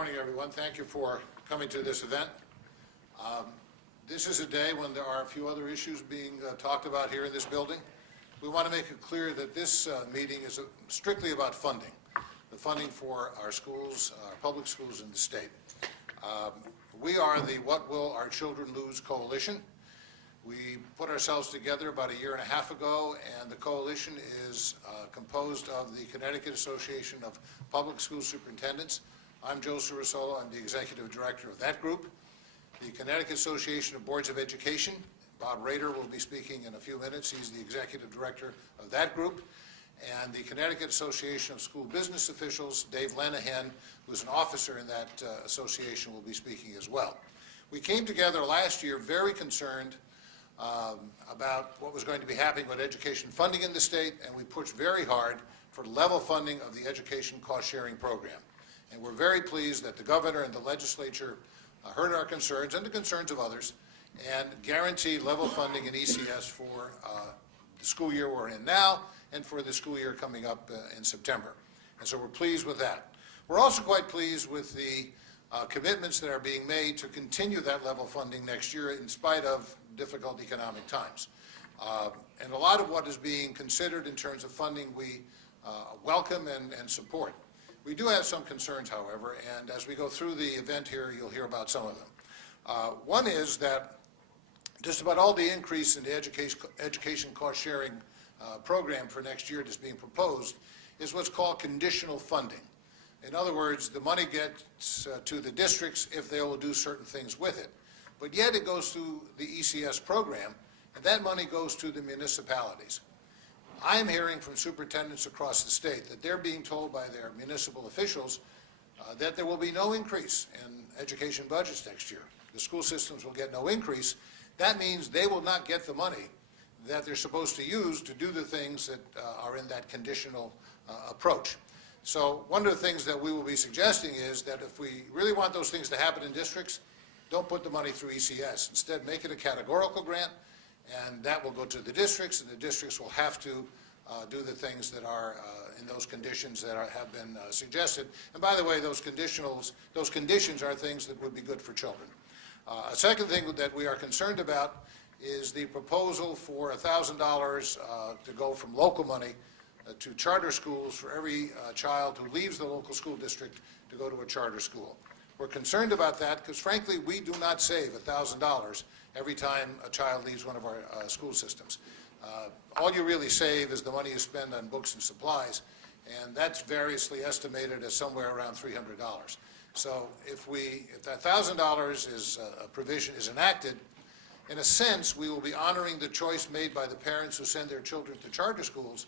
morning, everyone. Thank you for coming to this event. This is a day when there are a few other issues being talked about here in this building. We want to make it clear that this meeting is strictly about funding, the funding for our schools, our public schools in the state. We are the What Will Our Children Lose Coalition. We put ourselves together about a year and a half ago, and the coalition is composed of the Connecticut Association of Public School Superintendents. I'm Joe Surisola. I'm the executive director of that group. The Connecticut Association of Boards of Education, Bob Rader will be speaking in a few minutes. He's the executive director of that group. And the Connecticut Association of School Business Officials, Dave Lenahan, who's an officer in that association, will be speaking as well. We came together last year very concerned about what was going to be happening with education funding in the state, and we pushed very hard for level funding of the education cost-sharing program. And we're very pleased that the governor and the legislature heard our concerns and the concerns of others and guaranteed level funding in ECS for the school year we're in now and for the school year coming up in September. And so we're pleased with that. We're also quite pleased with the commitments that are being made to continue that level funding next year in spite of difficult economic times. And a lot of what is being considered in terms of funding we welcome and support. We do have some concerns, however, and as we go through the event here, you'll hear about some of them. One is that just about all the increase in the education cost-sharing program for next year that's being proposed is what's called conditional funding. In other words, the money gets to the districts if they will do certain things with it. But yet it goes through the ECS program, and that money goes to the municipalities. I'm hearing from superintendents across the state that they're being told by their municipal officials that there will be no increase in education budgets next year. The school systems will get no increase. That means they will not get the money that they're supposed to use to do the things that are in that conditional approach. So one of the things that we will be suggesting is that if we really want those things to happen in districts, don't put the money through ECS. Instead, make it a categorical grant, and that will go to the districts, and the districts will have to do the things that are in those conditions that have been suggested. And by the way, those conditions are things that would be good for children. A second thing that we are concerned about is the proposal for $1,000 to go from local money to charter schools for every child who leaves the local school district to go to a charter school. We're concerned about that because, frankly, we do not save $1,000 every time a child leaves one of our school systems. All you really save is the money you spend on books and supplies, and that's variously estimated as somewhere around $300. So if that $1,000 is a provision is enacted, in a sense, we will be honoring the choice made by the parents who send their children to charter schools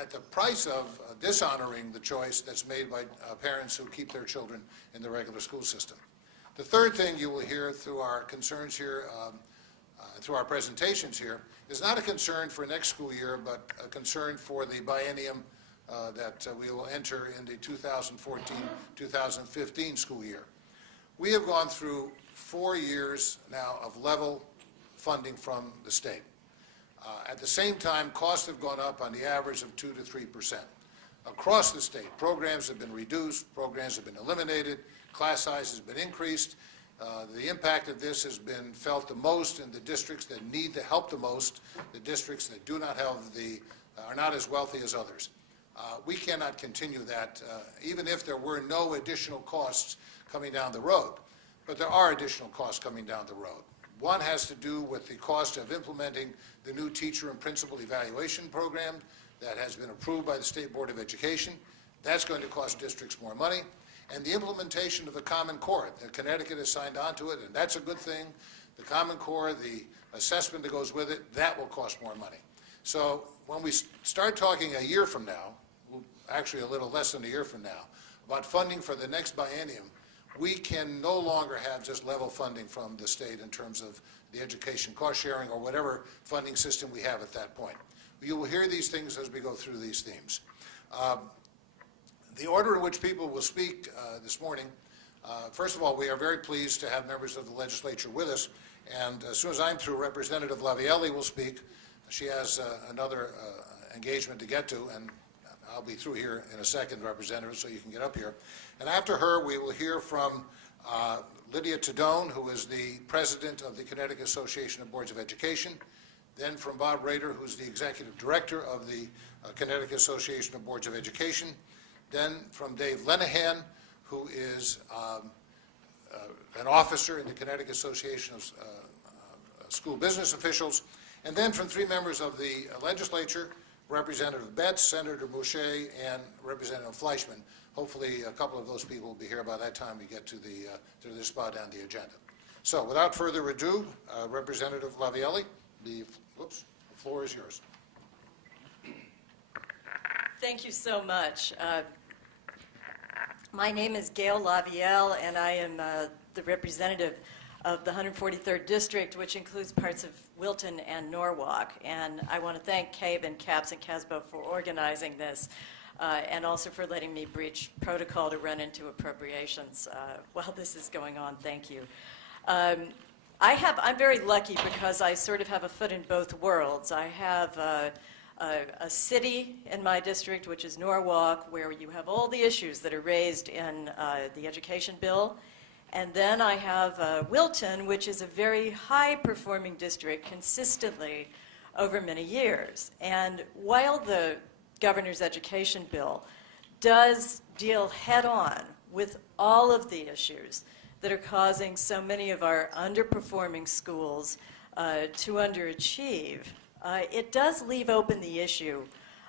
at the price of dishonoring the choice that's made by parents who keep their children in the regular school system. The third thing you will hear through our concerns here, through our presentations here, is not a concern for next school year, but a concern for the biennium that we will enter in the 2014-2015 school year. We have gone through 4 years now of level funding from the state. At the same time, costs have gone up on the average of 2 to 3%. Across the state, programs have been reduced, programs have been eliminated, class size has been increased. The impact of this has been felt the most in the districts that need the help the most, the districts that do not have are not as wealthy as others. We cannot continue that, even if there were no additional costs coming down the road. But there are additional costs coming down the road. One has to do with the cost of implementing the new teacher and principal evaluation program that has been approved by the State Board of Education. That's going to cost districts more money. And the implementation of the Common Core. Connecticut has signed on to it, and that's a good thing. The Common Core, the assessment that goes with it, that will cost more money. So when we start talking a year from now, actually a little less than a year from now, about funding for the next biennium, we can no longer have just level funding from the state in terms of the education cost sharing or whatever funding system we have at that point. You will hear these things as we go through these themes. The order in which people will speak this morning, first of all, we are very pleased to have members of the legislature with us, and as soon as I'm through, Representative Lavielli will speak. She has another engagement to get to, and I'll be through here in a second, Representative, so you can get up here. And after her, we will hear from Lydia Tadone, who is the president of the Connecticut Association of Boards of Education, then from Bob Rader, who's the executive director of the Connecticut Association of Boards of Education, then from Dave Lenahan, who is an officer in the Connecticut Association of School Business Officials, and then from three members of the legislature, Representative Betts, Senator Boucher, and Representative Fleischman. Hopefully a couple of those people will be here by that time we get to this spot on the agenda. So without further ado, Representative Lavielli, the floor is yours. Thank you so much. My name is Gail Lavielle, and I am the representative of the 143rd District, which includes parts of Wilton and Norwalk. And I want to thank CABE and CAPS and CASBO for organizing this, and also for letting me breach protocol to run into appropriations while this is going on. Thank you. I'm very lucky because I sort of have a foot in both worlds. I have a city in my district, which is Norwalk, where you have all the issues that are raised in the education bill. And then I have Wilton, which is a very high-performing district consistently over many years. And while the governor's education bill does deal head-on with all of the issues that are causing so many of our underperforming schools to underachieve, it does leave open the issue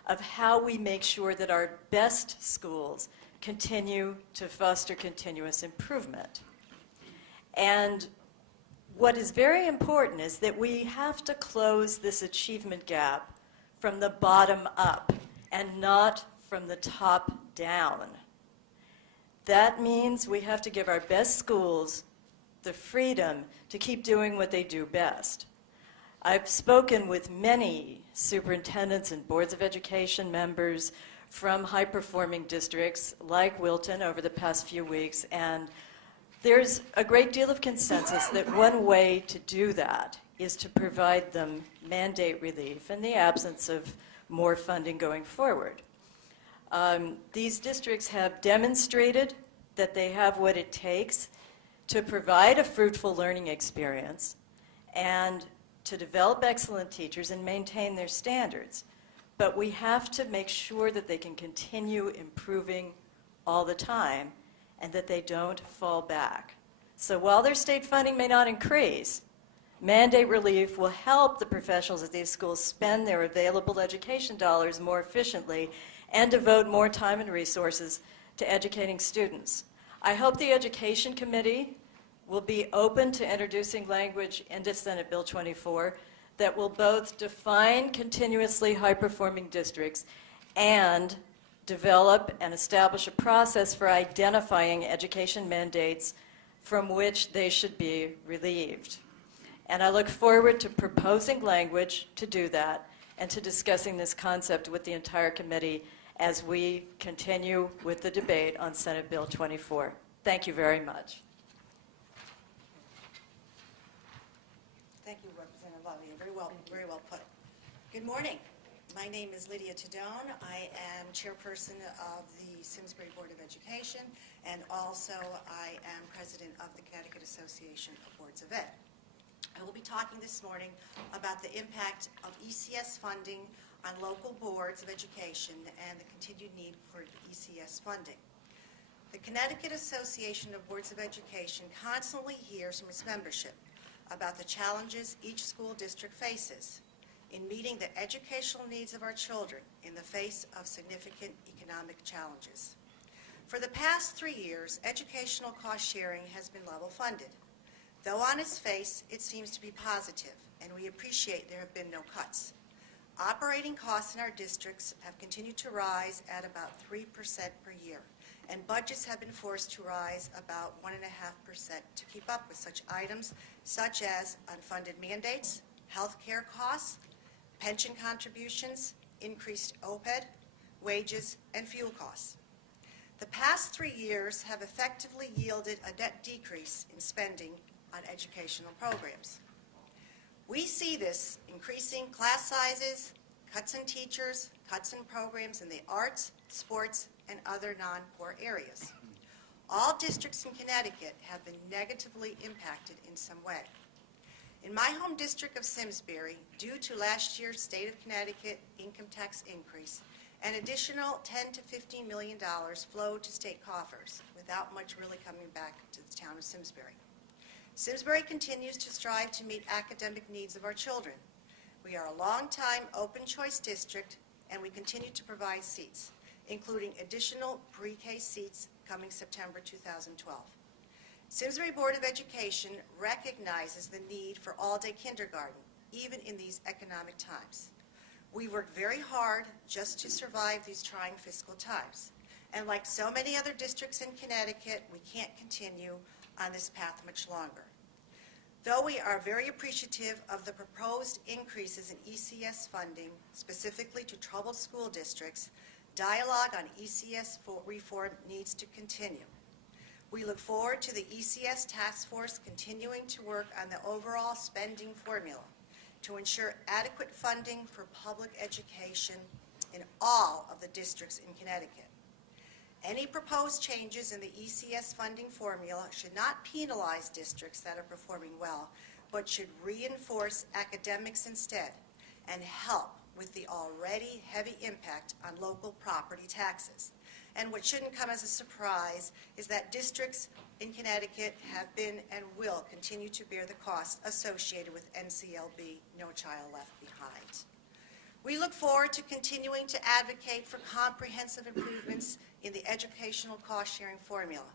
of how we make sure that our best schools continue to foster continuous improvement. And what is very important is that we have to close this achievement gap from the bottom up and not from the top down. That means we have to give our best schools the freedom to keep doing what they do best. I've spoken with many superintendents and boards of education members from high-performing districts like Wilton over the past few weeks, and there's a great deal of consensus that one way to do that is to provide them mandate relief in the absence of more funding going forward. These districts have demonstrated that they have what it takes to provide a fruitful learning experience and to develop excellent teachers and maintain their standards. But we have to make sure that they can continue improving all the time and that they don't fall back. So while their state funding may not increase, mandate relief will help the professionals at these schools spend their available education dollars more efficiently and devote more time and resources to educating students. I hope the Education Committee will be open to introducing language into Senate Bill 24 that will both define continuously high-performing districts and develop and establish a process for identifying education mandates from which they should be relieved. And I look forward to proposing language to do that and to discussing this concept with the entire committee as we continue with the debate on Senate Bill 24. Thank you very much. Thank you, Representative Lavia. Very well put. Good morning. My name is Lydia Tadone. I am chairperson of the Simsbury Board of Education, and also I am president of the Connecticut Association of Boards of Ed. I will be talking this morning about the impact of ECS funding on local boards of education and the continued need for ECS funding. The Connecticut Association of Boards of Education constantly hears from its membership about the challenges each school district faces in meeting the educational needs of our children in the face of significant economic challenges. For the past 3 years, educational cost sharing has been level funded. Though on its face, it seems to be positive, and we appreciate there have been no cuts. Operating costs in our districts have continued to rise at about 3% per year, and budgets have been forced to rise about 1.5% to keep up with such items such as unfunded mandates, health care costs, pension contributions, increased OPED, wages, and fuel costs. The past 3 years have effectively yielded a net decrease in spending on educational programs. We see this increasing class sizes, cuts in teachers, cuts in programs in the arts, sports, and other non-core areas. All districts in Connecticut have been negatively impacted in some way. In my home district of Simsbury, due to last year's state of Connecticut income tax increase, an additional $10 to $15 million flowed to state coffers without much really coming back to the town of Simsbury. Simsbury continues to strive to meet academic needs of our children. We are a long-time open choice district, and we continue to provide seats, including additional pre-K seats coming September 2012. Simsbury Board of Education recognizes the need for all-day kindergarten, even in these economic times. We work very hard just to survive these trying fiscal times. And like so many other districts in Connecticut, we can't continue on this path much longer. Though we are very appreciative of the proposed increases in ECS funding, specifically to troubled school districts, dialogue on ECS reform needs to continue. We look forward to the ECS task force continuing to work on the overall spending formula to ensure adequate funding for public education in all of the districts in Connecticut. Any proposed changes in the ECS funding formula should not penalize districts that are performing well, but should reinforce academics instead and help with the already heavy impact on local property taxes. And what shouldn't come as a surprise is that districts in Connecticut have been and will continue to bear the cost associated with NCLB, No Child Left Behind. We look forward to continuing to advocate for comprehensive improvements in the educational cost-sharing formula,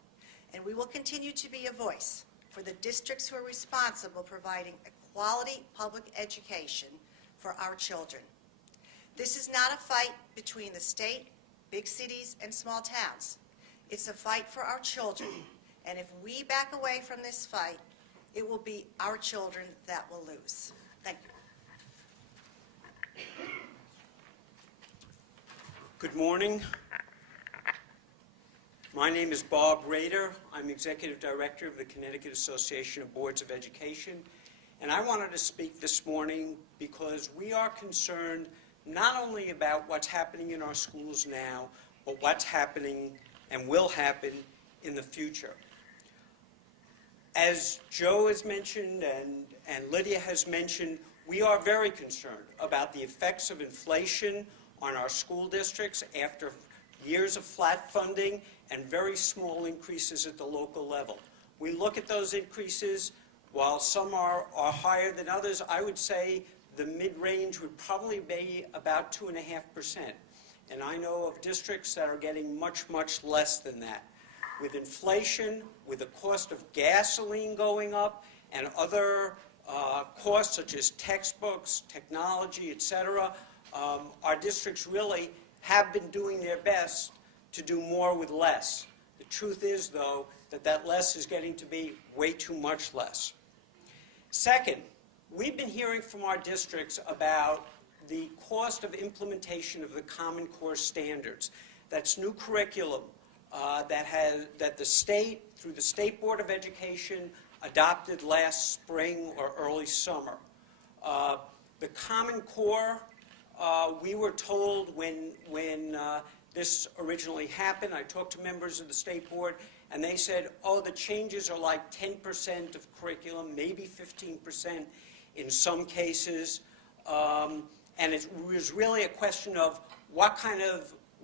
and we will continue to be a voice for the districts who are responsible providing a quality public education for our children. This is not a fight between the state, big cities, and small towns. It's a fight for our children, and if we back away from this fight, it will be our children that will lose. Thank you. Good morning. My name is Bob Rader. I'm Executive Director of the Connecticut Association of Boards of Education, and I wanted to speak this morning because we are concerned not only about what's happening in our schools now, but what's happening and will happen in the future. As Joe has mentioned and Lydia has mentioned, we are very concerned about the effects of inflation on our school districts after years of flat funding and very small increases at the local level. We look at those increases, while some are higher than others, I would say the mid-range would probably be about 2.5%. And I know of districts that are getting much, much less than that. With inflation, with the cost of gasoline going up, and other costs such as textbooks, technology, etc., our districts really have been doing their best to do more with less. The truth is, though, that less is getting to be way too much less. Second, we've been hearing from our districts about the cost of implementation of the Common Core standards. That's new curriculum that the state, through the State Board of Education, adopted last spring or early summer. The Common Core, we were told when this originally happened, I talked to members of the State Board, and they said, oh, the changes are like 10% of curriculum, maybe 15% in some cases. And it was really a question of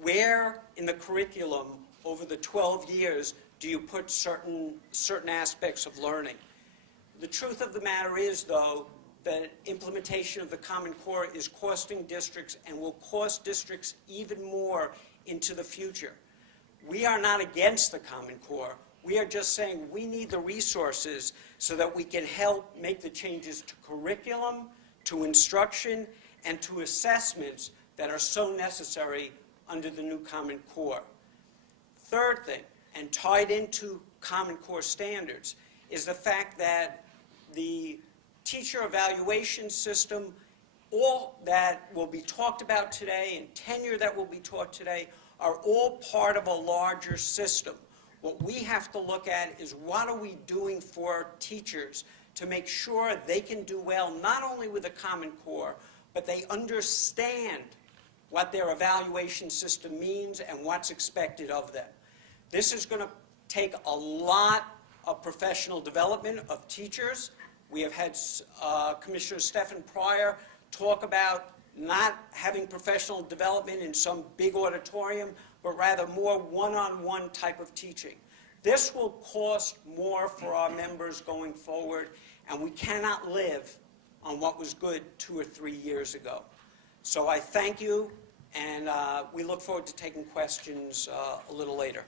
where in the curriculum over the 12 years do you put certain aspects of learning. The truth of the matter is, though, that implementation of the Common Core is costing districts and will cost districts even more into the future. We are not against the Common Core. We are just saying we need the resources so that we can help make the changes to curriculum, to instruction, and to assessments that are so necessary under the new Common Core. Third thing, and tied into Common Core standards, is the fact that the teacher evaluation system, all that will be talked about today and tenure that will be taught today are all part of a larger system. What we have to look at is what are we doing for teachers to make sure they can do well, not only with the Common Core, but they understand what their evaluation system means and what's expected of them. This is going to take a lot of professional development of teachers. We have had Commissioner Stephan Pryor talk about not having professional development in some big auditorium, but rather more one-on-one type of teaching. This will cost more for our members going forward, and we cannot live on what was good 2 or 3 years ago. So I thank you, and we look forward to taking questions a little later.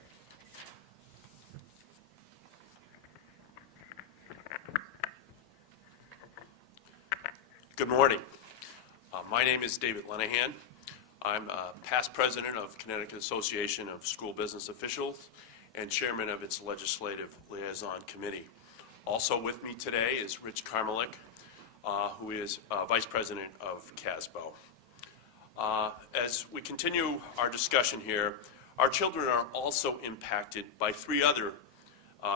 Good morning. My name is David Lenahan. I'm past president of Connecticut Association of School Business Officials and chairman of its Legislative Liaison Committee. Also with me today is Rich Karmelik, who is vice president of CASBO. As we continue our discussion here, our children are also impacted by 3 other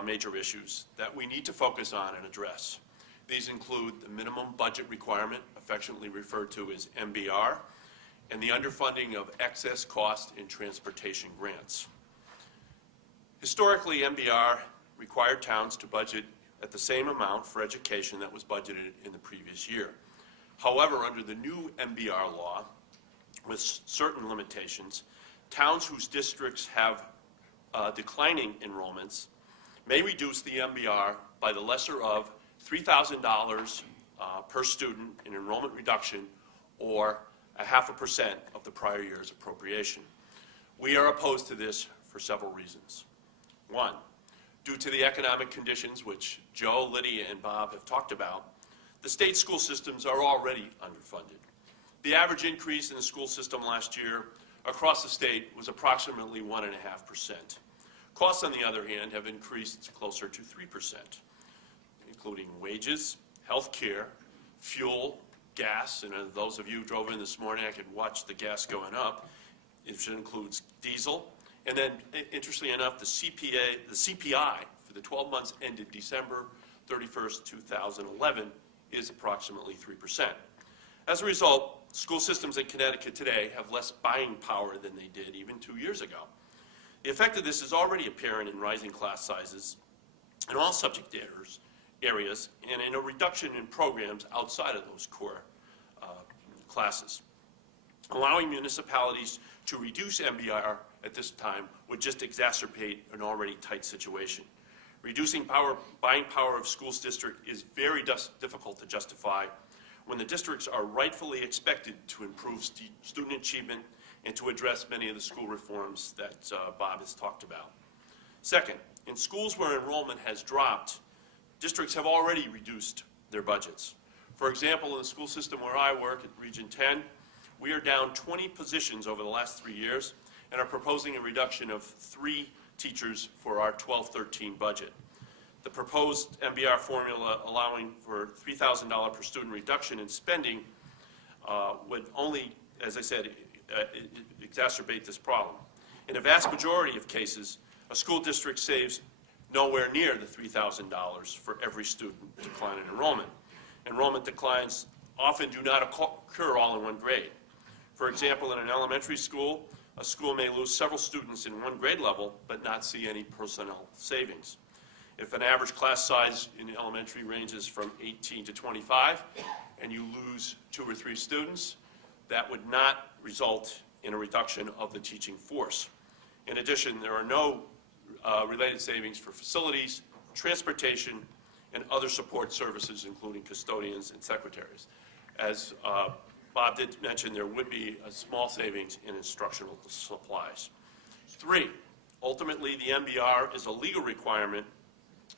major issues that we need to focus on and address. These include the minimum budget requirement, affectionately referred to as MBR, and the underfunding of excess cost in transportation grants. Historically, MBR required towns to budget at the same amount for education that was budgeted in the previous year. However, under the new MBR law, with certain limitations, towns whose districts have declining enrollments may reduce the MBR by the lesser of $3,000 per student in enrollment reduction, or 0.5% of the prior year's appropriation. We are opposed to this for several reasons. 1, due to the economic conditions which Joe, Lydia, and Bob have talked about, the state school systems are already underfunded. The average increase in the school system last year across the state was approximately 1.5%. Costs, on the other hand, have increased closer to 3%. Including wages, health care, fuel, gas, and those of you who drove in this morning, I could watch the gas going up. It includes diesel, and then, interestingly enough, the CPI for the 12 months ended December 31st, 2011, is approximately 3%. As a result, school systems in Connecticut today have less buying power than they did even 2 years ago. The effect of this is already apparent in rising class sizes in all subject areas, and in a reduction in programs outside of those core classes. Allowing municipalities to reduce MBR at this time would just exacerbate an already tight situation. Reducing buying power of schools district is very difficult to justify when the districts are rightfully expected to improve student achievement and to address many of the school reforms that Bob has talked about. Second, in schools where enrollment has dropped, districts have already reduced their budgets. For example, in the school system where I work at Region 10, we are down 20 positions over the last 3 years and are proposing a reduction of 3 teachers for our 12-13 budget. The proposed MBR formula allowing for $3,000 per student reduction in spending would only, as I said, exacerbate this problem. In a vast majority of cases, a school district saves nowhere near the $3,000 for every student decline in enrollment. Enrollment declines often do not occur all in one grade. For example, in an elementary school, a school may lose several students in one grade level but not see any personnel savings. If an average class size in elementary ranges from 18 to 25 and you lose 2 or 3 students, that would not result in a reduction of the teaching force. In addition, there are no related savings for facilities, transportation, and other support services, including custodians and secretaries. As Bob did mention, there would be a small savings in instructional supplies. 3, ultimately, the MBR is a legal requirement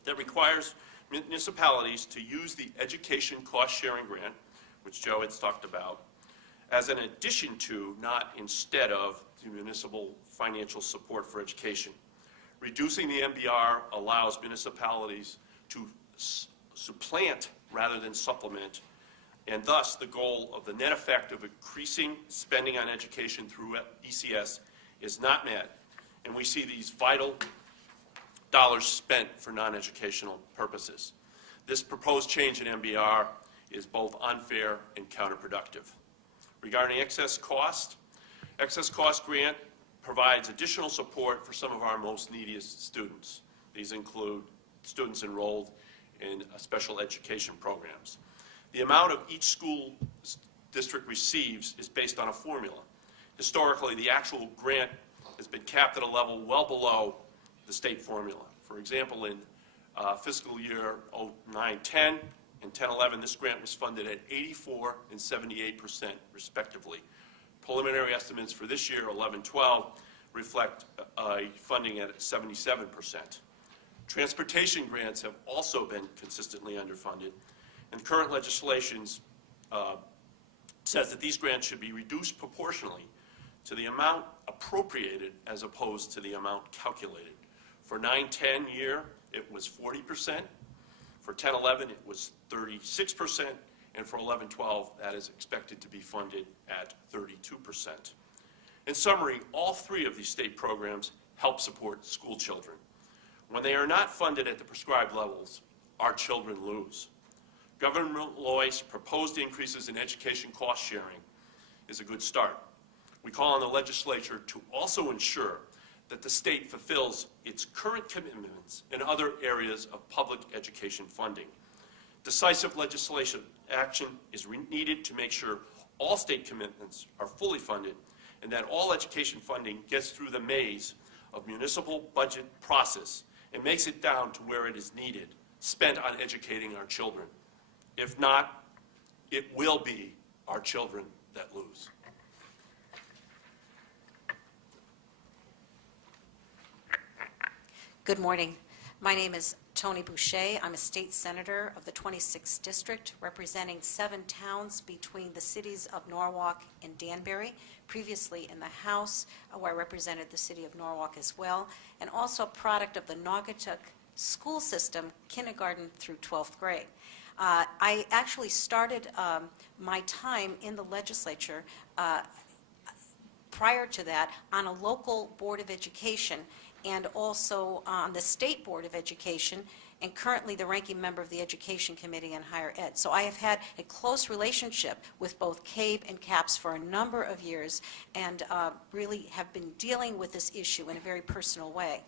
that requires municipalities to use the education cost-sharing grant, which Joe has talked about, as an addition to, not instead of, the municipal financial support for education. Reducing the MBR allows municipalities to supplant rather than supplement, and thus the goal of the net effect of increasing spending on education through ECS is not met, and we see these vital dollars spent for non-educational purposes. This proposed change in MBR is both unfair and counterproductive. Regarding excess cost grant provides additional support for some of our most neediest students. These include students enrolled in special education programs. The amount of each school district receives is based on a formula. Historically, the actual grant has been capped at a level well below the state formula. For example, in fiscal year 09-10 and 10-11, this grant was funded at 84% and 78% respectively. Preliminary estimates for this year, 11-12, reflect funding at 77%. Transportation grants have also been consistently underfunded, and current legislation says that these grants should be reduced proportionally to the amount appropriated as opposed to the amount calculated. For 9-10 year, it was 40%. For 10-11, it was 36%. And for 11-12, that is expected to be funded at 32%. In summary, all three of these state programs help support school children. When they are not funded at the prescribed levels, our children lose. Governor Malloy's proposed increases in education cost sharing is a good start. We call on the legislature to also ensure that the state fulfills its current commitments in other areas of public education funding. Decisive legislation action is needed to make sure all state commitments are fully funded and that all education funding gets through the maze of municipal budget process and makes it down to where it is needed, spent on educating our children. If not, it will be our children that lose. Good morning. My name is Tony Boucher. I'm a state senator of the 26th district, representing 7 towns between the cities of Norwalk and Danbury, previously in the House, where I represented the city of Norwalk as well, and also a product of the Naugatuck school system, kindergarten through 12th grade. I actually started my time in the legislature prior to that on a local board of education and also on the State Board of Education, and currently the ranking member of the Education Committee on Higher Ed. So I have had a close relationship with both CABE and CAPS for a number of years and really have been dealing with this issue in a very personal way.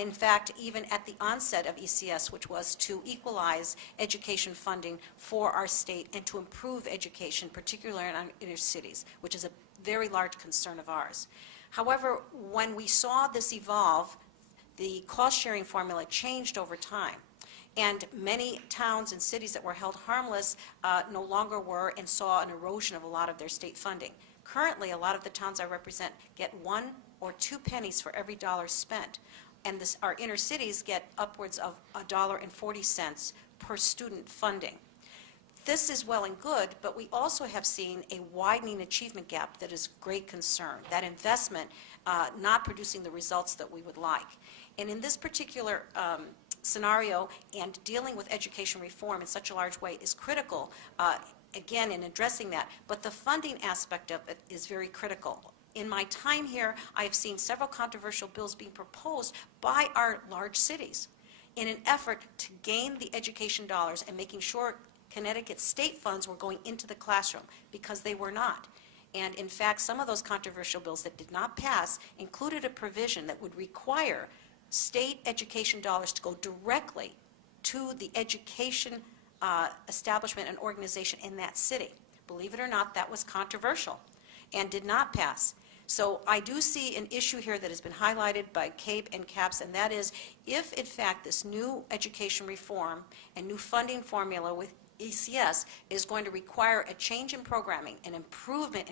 In fact, even at the onset of ECS, which was to equalize education funding for our state and to improve education, particularly in our inner cities, which is a very large concern of ours. However, when we saw this evolve, the cost-sharing formula changed over time, and many towns and cities that were held harmless no longer were and saw an erosion of a lot of their state funding. Currently, a lot of the towns I represent get 1 or 2 pennies for every dollar spent, and our inner cities get upwards of $1.40 per student funding. This is well and good, but we also have seen a widening achievement gap that is great concern, that investment not producing the results that we would like. And in this particular scenario, and dealing with education reform in such a large way is critical, again, in addressing that, but the funding aspect of it is very critical. In my time here, I have seen several controversial bills being proposed by our large cities in an effort to gain the education dollars and making sure Connecticut state funds were going into the classroom, because they were not. And in fact, some of those controversial bills that did not pass included a provision that would require state education dollars to go directly to the education establishment and organization in that city. Believe it or not, that was controversial and did not pass. So I do see an issue here that has been highlighted by CABE and CAPS, and that is if, in fact, this new education reform and new funding formula with ECS is going to require a change in programming, an improvement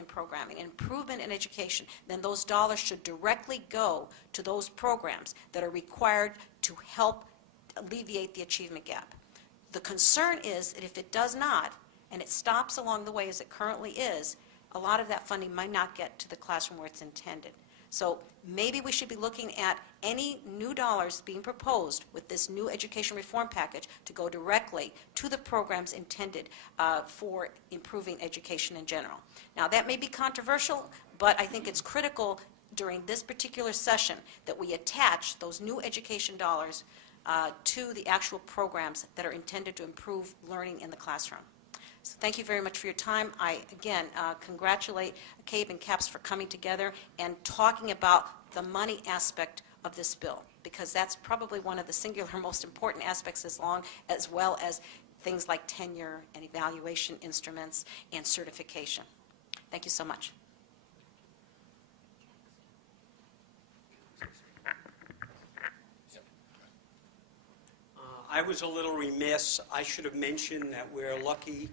in education, then those dollars should directly go to those programs that are required to help alleviate the achievement gap. The concern is that if it does not, and it stops along the way as it currently is, a lot of that funding might not get to the classroom where it's intended. So maybe we should be looking at any new dollars being proposed with this new education reform package to go directly to the programs intended for improving education in general. Now, that may be controversial, but I think it's critical during this particular session that we attach those new education dollars to the actual programs that are intended to improve learning in the classroom. So thank you very much for your time. I, again, congratulate CABE and CAPS for coming together and talking about the money aspect of this bill, because that's probably one of the singular most important aspects, as well as things like tenure and evaluation instruments and certification. Thank you so much. I was a little remiss. I should have mentioned that we're lucky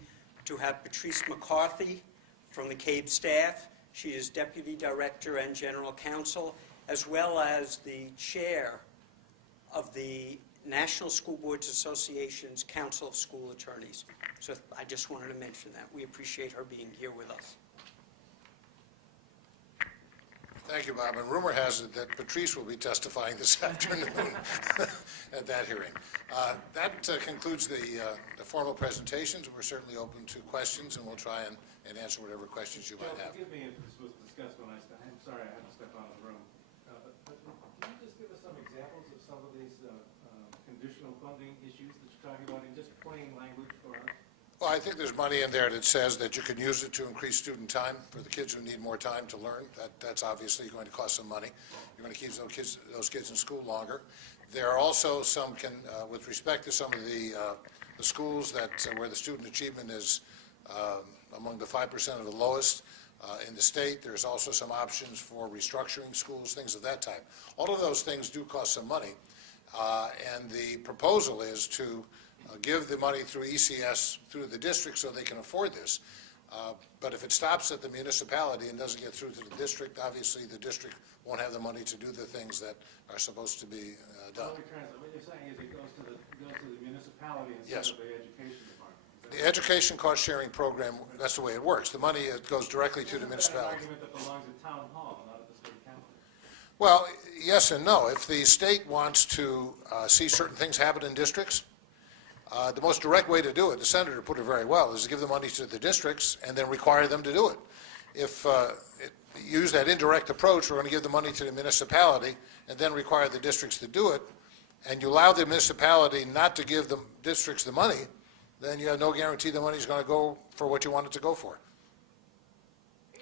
to have Patrice McCarthy from the CABE staff. She is Deputy Director and General Counsel, as well as the Chair of the National School Boards Association's Council of School Attorneys. So I just wanted to mention that. We appreciate her being here with us. Thank you, Bob. And rumor has it that Patrice will be testifying this afternoon at that hearing. That concludes the formal presentations. We're certainly open to questions, and we'll try and answer whatever questions you might have. Forgive me if this was discussed when I'm sorry I had to step out of the room. But can you just give us some examples of some of these conditional funding issues that you're talking about in just plain language for us? Well, I think there's money in there that says that you can use it to increase student time for the kids who need more time to learn. That's obviously going to cost some money. You're going to keep those kids in school longer. There are also some, with respect to some of the schools where the student achievement is among the 5% of the lowest in the state, there's also some options for restructuring schools, things of that type. All of those things do cost some money, and the proposal is to give the money through ECS, through the district, so they can afford this. But if it stops at the municipality and doesn't get through to the district, obviously the district won't have the money to do the things that are supposed to be done. What you're saying is it goes to the municipality instead Yes. of the education department. The education cost-sharing program, that's the way it works. The money goes directly to the municipality. Isn't that an argument that belongs at town hall, not at the state council? Well, yes and no. If the state wants to see certain things happen in districts, the most direct way to do it, the senator put it very well, is to give the money to the districts and then require them to do it. If you use that indirect approach, we're going to give the money to the municipality and then require the districts to do it, and you allow the municipality not to give the districts the money, then you have no guarantee the money's going to go for what you want it to go for. Are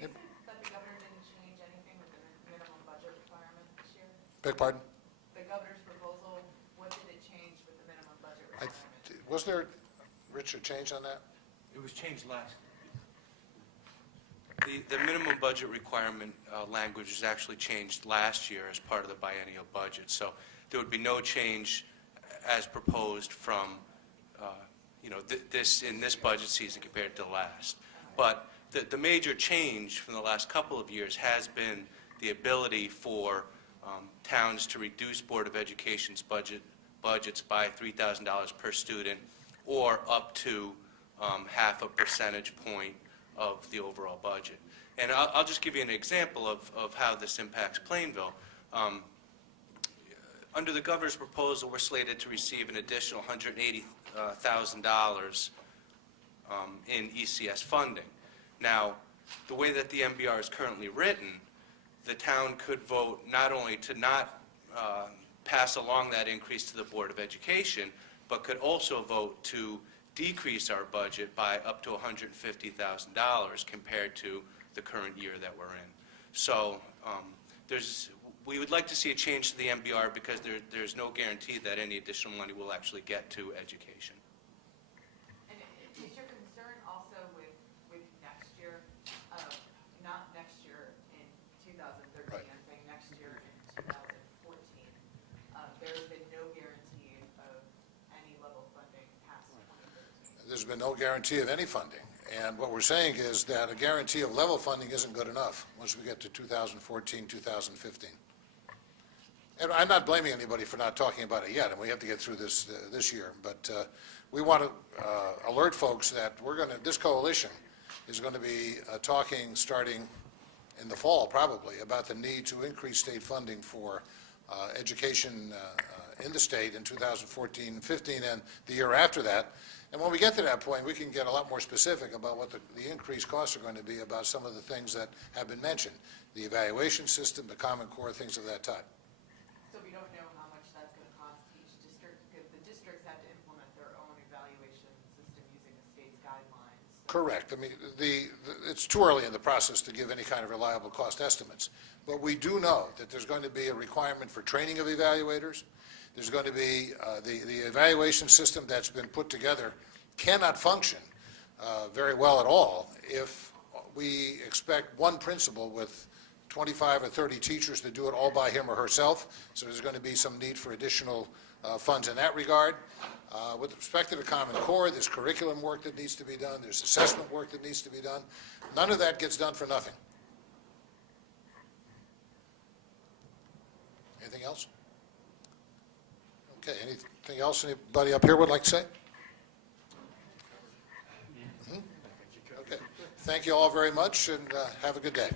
you saying that the governor didn't change anything with the minimum budget requirement this year? Beg pardon? The governor's proposal, what did it change with the minimum budget requirement? Was there, Rich, a change on that? It was changed last. The minimum budget requirement language was actually changed last year as part of the biennial budget. So there would be no change as proposed from, in this budget season compared to last. But the major change from the last couple of years has been the ability for towns to reduce Board of Education's budgets by $3,000 per student, or up to half a percentage point of the overall budget. And I'll just give you an example of how this impacts Plainville. Under the governor's proposal, we're slated to receive an additional $180,000 in ECS funding. Now, the way that the MBR is currently written, the town could vote not only to not pass along that increase to the Board of Education, but could also vote to decrease our budget by up to $150,000 compared to the current year that we're in. So we would like to see a change to the MBR because there's no guarantee that any additional money will actually get to education. And is your concern also with next year, not next year in 2013, Right. I'm saying next year in 2014, there's been no guarantee of any level funding past 2013? There's been no guarantee of any funding. And what we're saying is that a guarantee of level funding isn't good enough once we get to 2014, 2015. And I'm not blaming anybody for not talking about it yet, and we have to get through this this year. But we want to alert folks that this coalition is going to be talking starting in the fall, probably, about the need to increase state funding for education in the state in 2014, 15, and the year after that. And when we get to that point, we can get a lot more specific about what the increased costs are going to be about some of the things that have been mentioned, the evaluation system, the Common Core, things of that type. So we don't know how much that's going to cost each district, because the districts have to implement their own evaluation system using the state's guidelines. So Correct. I mean, it's too early in the process to give any kind of reliable cost estimates. But we do know that there's going to be a requirement for training of evaluators. There's going to be, the evaluation system that's been put together cannot function very well at all if we expect one principal with 25 or 30 teachers to do it all by him or herself. So there's going to be some need for additional funds in that regard. With respect to the Common Core, there's curriculum work that needs to be done, there's assessment work that needs to be done. None of that gets done for nothing. Anything else? Okay, anything else anybody up here would like to say? Okay, thank you all very much, and have a good day.